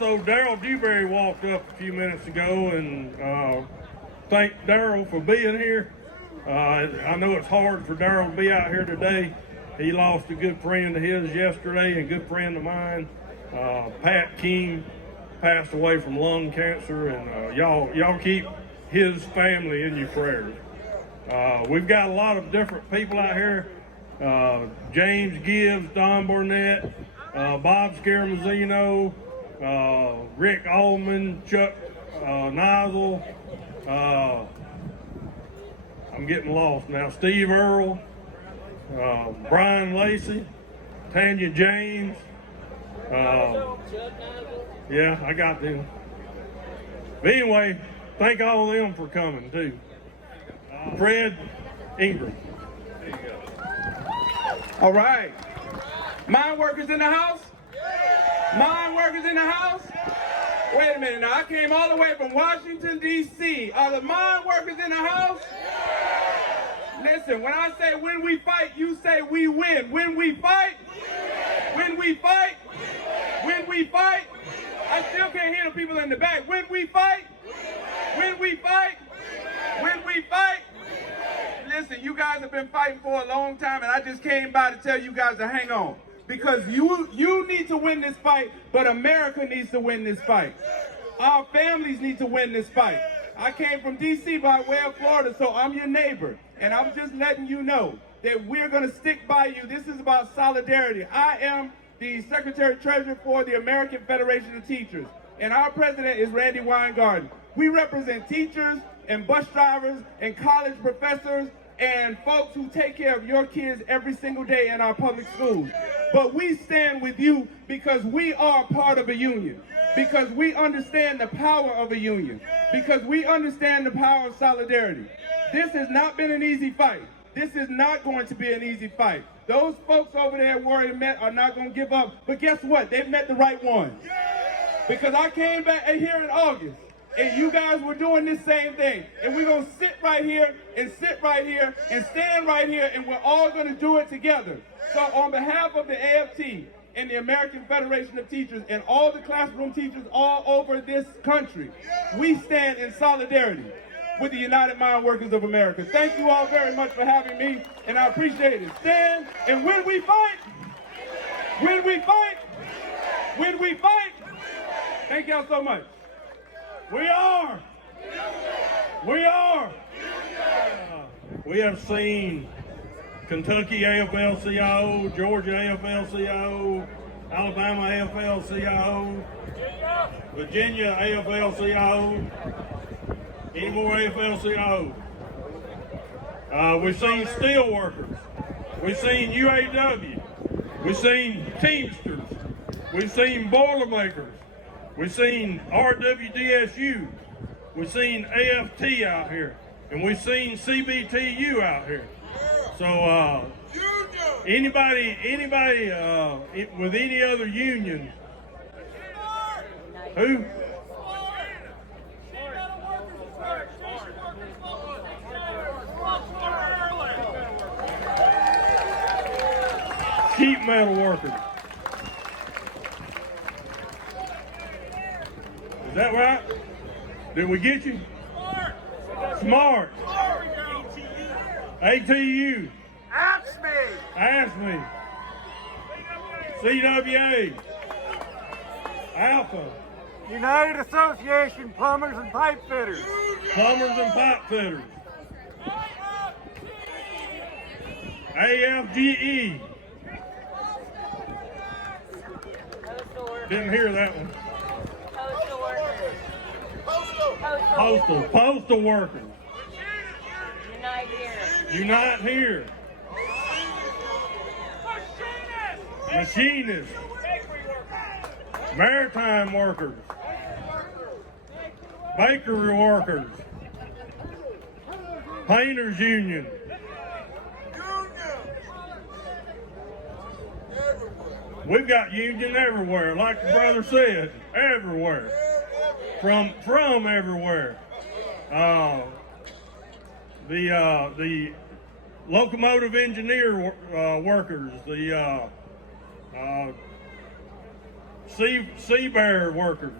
Also, Daryl Dewberry walked up a few minutes ago, and thank Daryl for being here. I know it's hard for Daryl to be out here today. He lost a good friend of his yesterday, and a good friend of mine, Pat King, passed away from lung cancer, and y'all keep his family in your prayers. We've got a lot of different people out here. James Gibbs, Don Burnett, Bob Scaramazino, Rick Allman, Chuck Nozzle, I'm getting lost now, Steve Earle, Brian Lacey, Tanya James, yeah, I got them. But anyway, thank all of them for coming too. Fred Ingram. There you go. All right. Mine workers in the house? Mine workers in the house? Wait a minute now, I came all the way from Washington, D.C. Are the mine workers in the house? Listen, when I say when we fight, you say we win. When we fight, when we fight, when we fight, I still can't hear the people in the back. When we fight, when we fight, when we fight. Listen, you guys have been fighting for a long time, and I just came by to tell you guys to hang on. Because you need to win this fight, but America needs to win this fight. Our families need to win this fight. I came from D.C. by way of Florida, so I'm your neighbor. And I'm just letting you know that we're going to stick by you. This is about solidarity. I am the Secretary-Treasurer for the American Federation of Teachers, and our president is Randy Weingarten. We represent teachers and bus drivers and college professors and folks who take care of your kids every single day in our public schools. But we stand with you because we are part of a union, because we understand the power of a union, because we understand the power of solidarity. This has not been an easy fight. This is not going to be an easy fight. Those folks over there at Warrior Met are not going to give up, but guess what? They've met the right ones. Because I came back here in August, and you guys were doing this same thing. And we're going to sit right here and sit right here and stand right here, and we're all going to do it together. So on behalf of the AFT and the American Federation of Teachers and all the classroom teachers all over this country, we stand in solidarity with the United Mine Workers of America. Thank you all very much for having me, and I appreciate it. Stand, and when we fight, when we fight, when we fight, thank y'all so much. We are. We have seen Kentucky AFL-CIO, Georgia AFL-CIO, Alabama AFL-CIO, Virginia AFL-CIO, any more AFL-CIO. We've seen steel workers. We've seen UAW. We've seen Teamsters. We've seen Boilermakers. We've seen RWDSU, we've seen AFT out here, and we've seen CBTU out here. So anybody with any other union, who? Sheet metal workers. Is that right? Did we get you? Smart. ATU. ASME. CWA. Alpha. United Association Plumbers and Pipe Fitters. Plumbers and Pipe Fitters. AFGE. Didn't hear that one. Postal workers. Unite here. Machinists. Maritime workers. Bakery workers. Painters Union. We've got union everywhere, like the brother said, everywhere. From everywhere. The locomotive engineer workers, the sea bear workers,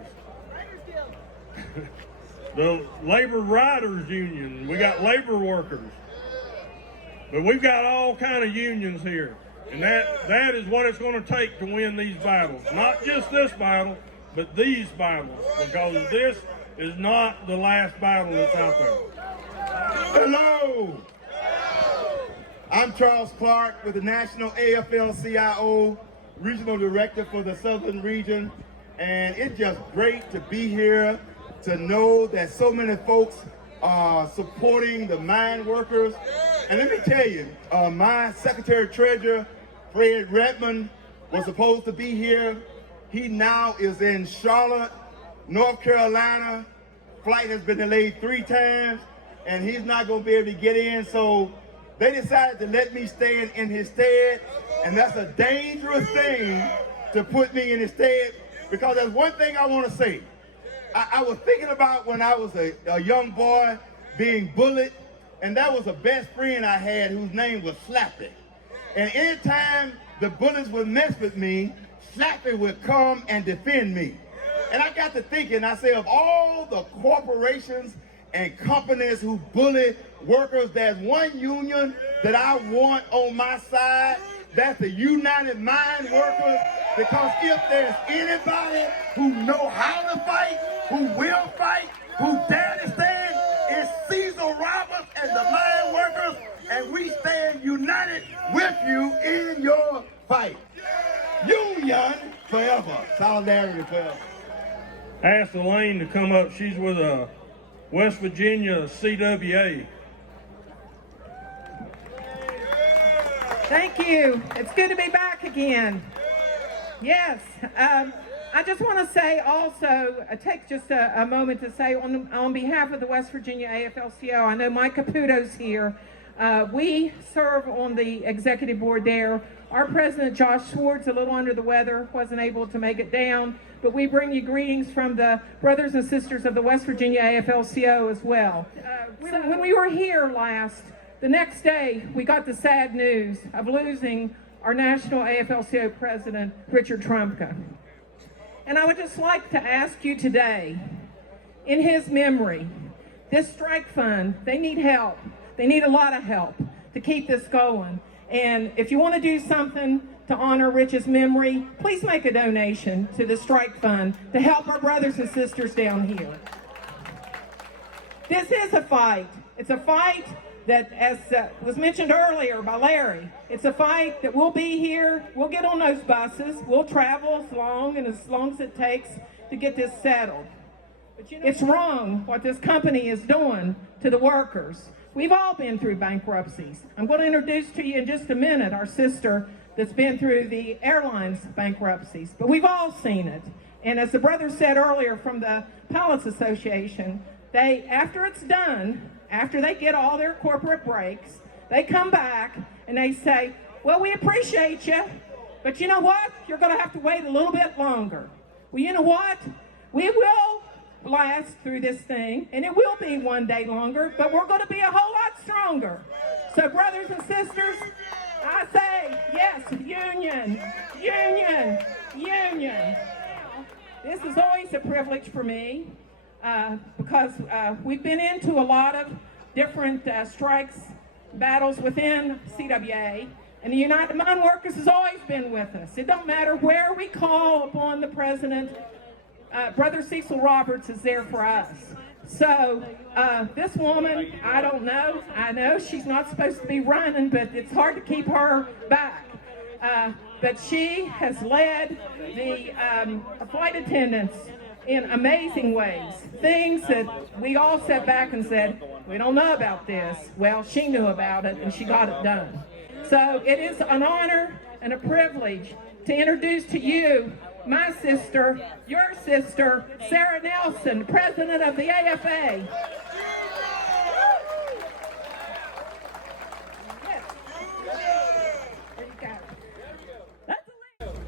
the labor riders union. We got labor workers, but we've got all kind of unions here, and that is what it's going to take to win these battles. Not just this battle, but these battles, because this is not the last battle that's out there. Hello. I'm Charles Clark with the National AFL-CIO Regional Director for the Southern Region, and it's just great to be here, to know that so many folks are supporting the mine workers. And let me tell you, my Secretary-Treasurer, Fred Redmond, was supposed to be here. He now is in Charlotte, North Carolina. Flight has been delayed 3 times, and he's not going to be able to get in, so they decided to let me stay in his stead, and that's a dangerous thing to put me in his stead, because there's one thing I want to say. I was thinking about when I was a young boy being bullied, and that was a best friend I had whose name was Slappy. And anytime the bullies would mess with me, Slappy would come and defend me. And I got to thinking, I said, of all the corporations and companies who bully workers, there's one union that I want on my side. That's the United Mine Workers, because if there's anybody who know how to fight, who will fight, who dare to stand, it's Cecil Roberts and the mine workers, and we stand united with you in your fight. Union forever. Solidarity forever. Asked Elaine to come up. She's with a West Virginia CWA. Thank you. It's good to be back again. Yes. I just want to say also, take just a moment to say on behalf of the West Virginia AFL-CIO, I know Mike Caputo's here. We serve on the executive board there. Our president, Josh Schwartz, a little under the weather, wasn't able to make it down, but we bring you greetings from the brothers and sisters of the West Virginia AFL-CIO as well. When we were here last, the next day, we got the sad news of losing our national AFL-CIO president, Richard Trumka. And I would just like to ask you today, in his memory, this strike fund, they need help. They need a lot of help to keep this going. And if you want to do something to honor Rich's memory, please make a donation to the strike fund to help our brothers and sisters down here. This is a fight. It's a fight that, as was mentioned earlier by Larry, it's a fight that we'll be here, we'll get on those buses, we'll travel as long as it takes to get this settled. But you know, it's wrong what this company is doing to the workers. We've all been through bankruptcies. I'm going to introduce to you in just a minute our sister that's been through the airlines bankruptcies, but we've all seen it. And as the brother said earlier from the Pilots Association, they, after it's done, after they get all their corporate breaks, they come back and they say, well, we appreciate you, but you know what? You're going to have to wait a little bit longer. Well, you know what? We will last through this thing, and it will be one day longer, but we're going to be a whole lot stronger. So, brothers and sisters, I say, yes, union, union, union. This is always a privilege for me. Because we've been into a lot of different strikes, battles within CWA, and the United Mine Workers has always been with us. It don't matter where we call upon the president, Brother Cecil Roberts is there for us. So this woman, I don't know, I know she's not supposed to be running, but it's hard to keep her back. But she has led the flight attendants in amazing ways. Things that we all sat back and said, we don't know about this. Well, she knew about it and she got it done. So it is an honor and a privilege to introduce to you my sister, your sister, Sarah Nelson, president of the AFA.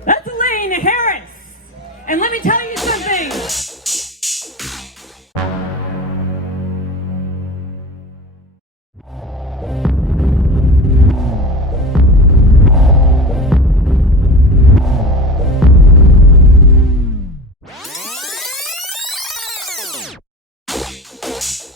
That's Elaine Harris. And let me tell you something. Woo!